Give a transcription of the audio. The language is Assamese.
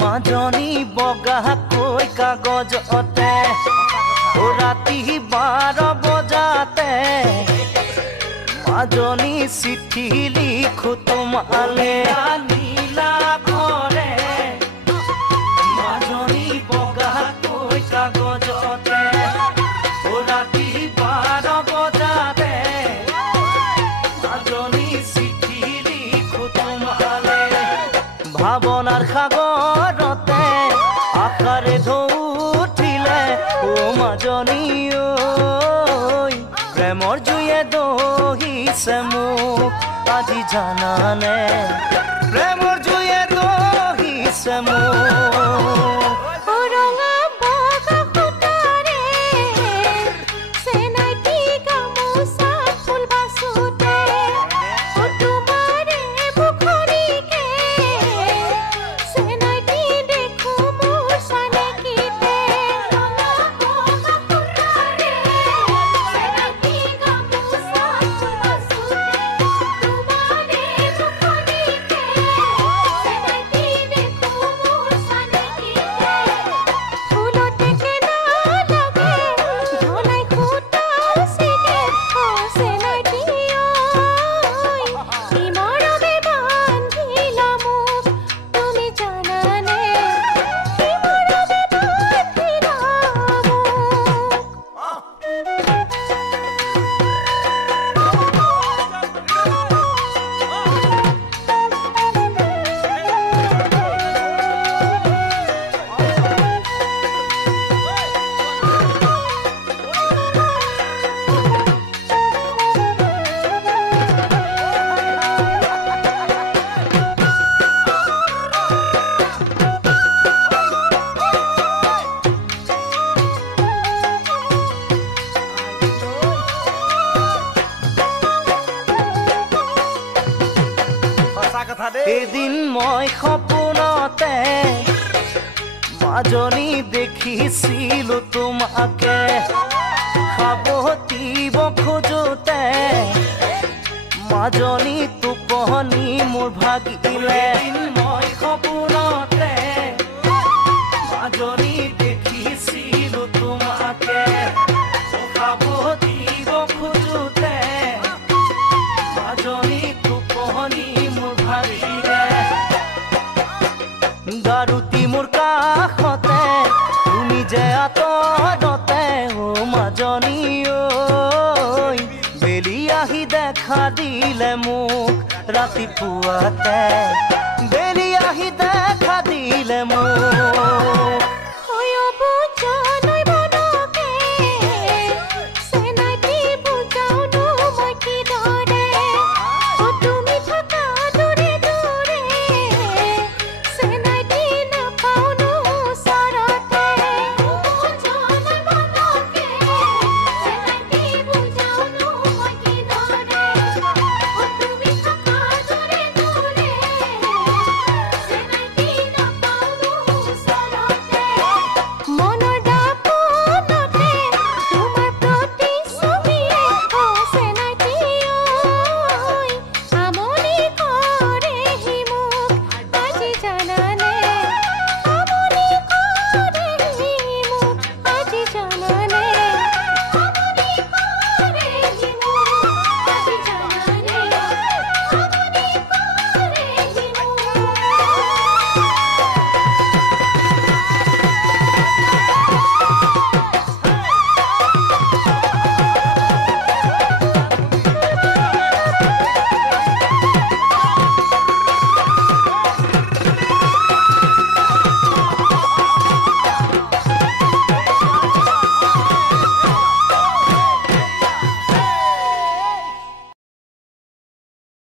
মাজনী বগাকৈ কাগজ অতে ৰাতি 12 বজাতে মাজনী চিঠি লিখো তোমালে নীলা ঘৰে মাজনী বগাকৈ কাগজ অতে ৰাতি 12 বজাতে মাজনী চিঠি লিখো তোমালে ভাৱনাৰ সাগৰতে আশাৰে ঢৌ উঠিলে ও মাজনী প্ৰেমৰ জুয়ে দহিছে মোক আজি জানানে প্ৰেমৰ জুয়ে দহিছে মোক এদিন মই সপোনতে মাজনী দেখিছিলো তোমাকে খাবতিব খোজোতে মাজনী টোপনি মোৰ ভাগিলে মই সপোনতে মাজনী দেখিছিলো তোমাকে খাবতিব খোজোতে মাজনী টোপনি মোৰ ভাগিলে গাৰুতি মোৰ কাষতে তুমি যে আঁতৰতে ও মাজনী বেলি আহি দেখা দিলে মোক ৰাতিপুৱাতে বেলি আহি দেখা দিলে মোক